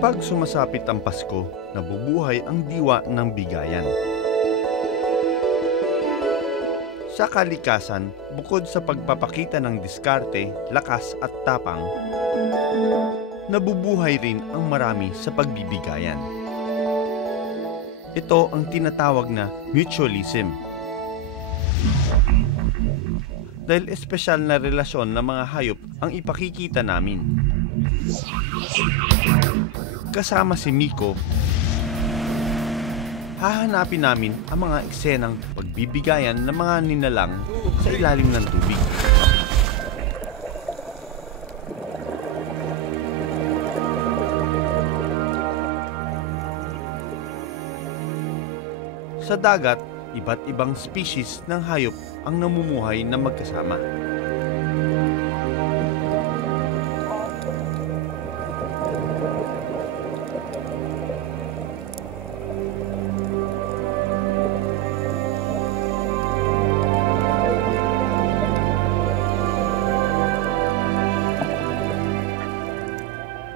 Kapag sumasapit ang Pasko, nabubuhay ang diwa ng bigayan. Sa kalikasan, bukod sa pagpapakita ng diskarte, lakas at tapang, nabubuhay rin ang marami sa pagbibigayan. Ito ang tinatawag na mutualism. Dahil espesyal na relasyon ng mga hayop ang ipakikita namin. Kasama si Miko, hahanapin namin ang mga eksenang pagbibigayan ng mga ninalang sa ilalim ng tubig. Sa dagat, iba't ibang species ng hayop ang namumuhay na magkasama.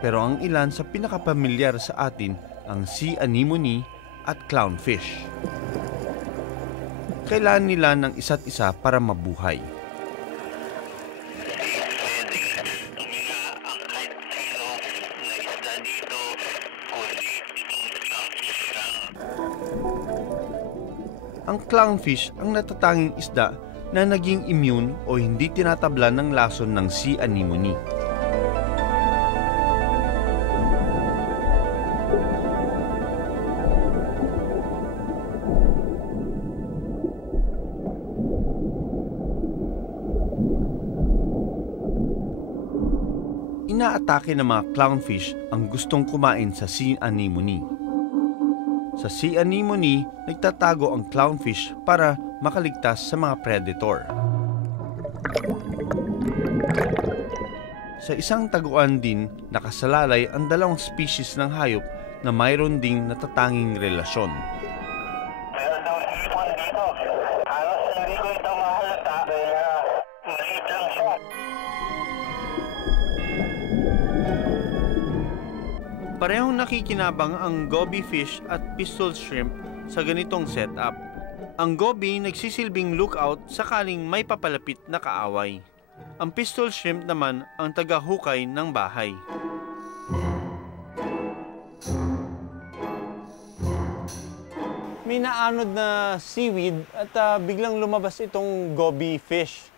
Pero ang ilan sa pinakapamilyar sa atin ang sea anemone at clownfish. Kailangan nila ng isa't isa para mabuhay. Ang clownfish ang natatanging isda na naging immune o hindi tinatablan ng lason ng sea anemone. Inaatake ng mga clownfish ang gustong kumain sa sea anemone. Sa sea anemone, nagtatago ang clownfish para makaligtas sa mga predator. Sa isang taguan din, nakasalalay ang dalawang species ng hayop na mayroon ding natatanging relasyon. Meron daw hipon dito. Halos hindi ko ito mahalata dahil maliit lang siya. Parehong nakikinabang ang goby fish at pistol shrimp sa ganitong setup. Ang goby nagsisilbing lookout sakaling may papalapit na kaaway. Ang pistol shrimp naman ang taga-hukay ng bahay. May naanod na seaweed at biglang lumabas itong goby fish.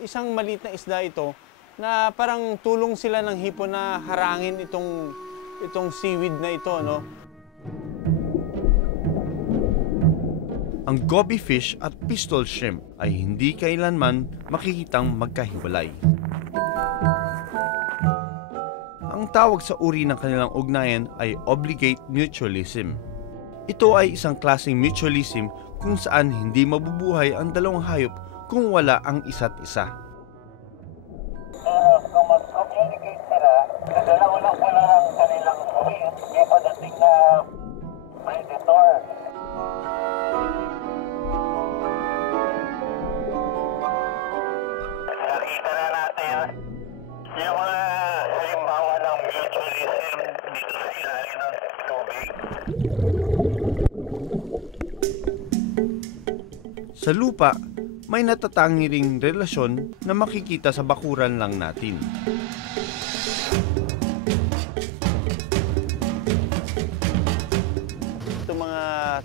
Isang maliit na isda ito na parang tulong sila ng hipon na harangin itong seaweed na ito, no? Ang goby fish at pistol shrimp ay hindi kailanman makikitang magkahiwalay. Ang tawag sa uri ng kanilang ugnayan ay obligate mutualism. Ito ay isang klaseng mutualism kung saan hindi mabubuhay ang dalawang hayop kung wala ang isa't isa. Kung mag-communicate sila, dalawa lang pala ng kanilang wings, may padating na predator. Nakita na natin yung mga halimbawa ng mutualism dito sa ilalim ng tubig. Sa lupa, may natatangi ring relasyon na makikita sa bakuran lang natin. Itong mga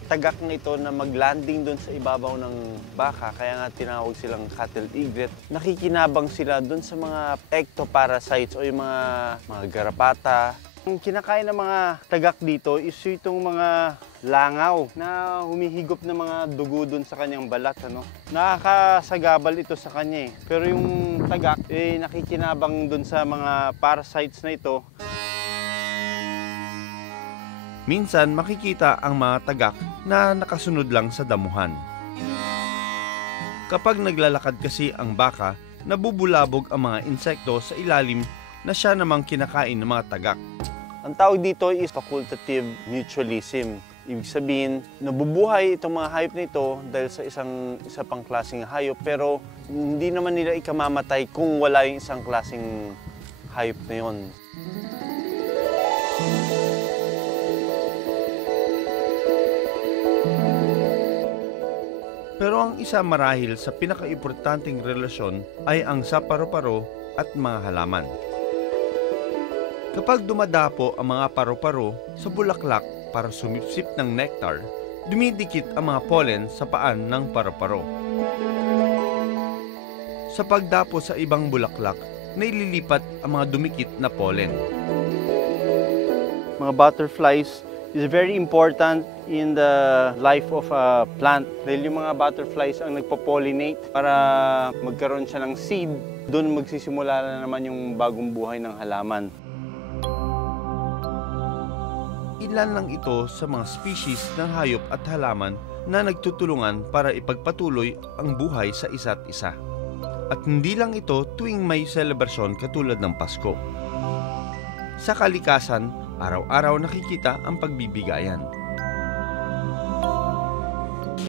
tagak na ito na maglanding doon sa ibabaw ng baka, kaya nga tinawag silang cattle egret. Nakikinabang sila doon sa mga ectoparasites o yung mga garapata. Ang kinakain ng mga tagak dito is itong mga langaw na humihigop ng mga dugo dun sa kanyang balat, ano. Nakakasagabal ito sa kanya eh. Pero yung tagak nakikinabang dun sa mga parasites na ito. Minsan makikita ang mga tagak na nakasunod lang sa damuhan. Kapag naglalakad kasi ang baka, nabubulabog ang mga insekto sa ilalim na siya namang kinakain ng mga tagak. Ang tawag dito is facultative mutualism. Ibig sabihin, nabubuhay itong mga hayop na ito dahil sa isa pang klaseng hayop, pero hindi naman nila ikamamatay kung wala yung isang klaseng hayop na yon. Pero ang isa marahil sa pinakaimportanteng relasyon ay ang sa paru-paro at mga halaman. Kapag dumadapo ang mga paru-paro sa bulaklak para sumipsip ng nectar, dumidikit ang mga pollen sa paan ng paru-paro. Sa pagdapo sa ibang bulaklak, naililipat ang mga dumikit na pollen. Mga butterflies is very important in the life of a plant. Dahil yung mga butterflies ang nagpo-pollinate para magkaroon siya ng seed, doon magsisimula na naman yung bagong buhay ng halaman. Ilan lang ito sa mga species ng hayop at halaman na nagtutulungan para ipagpatuloy ang buhay sa isa't isa. At hindi lang ito tuwing may selebrasyon katulad ng Pasko. Sa kalikasan, araw-araw nakikita ang pagbibigayan.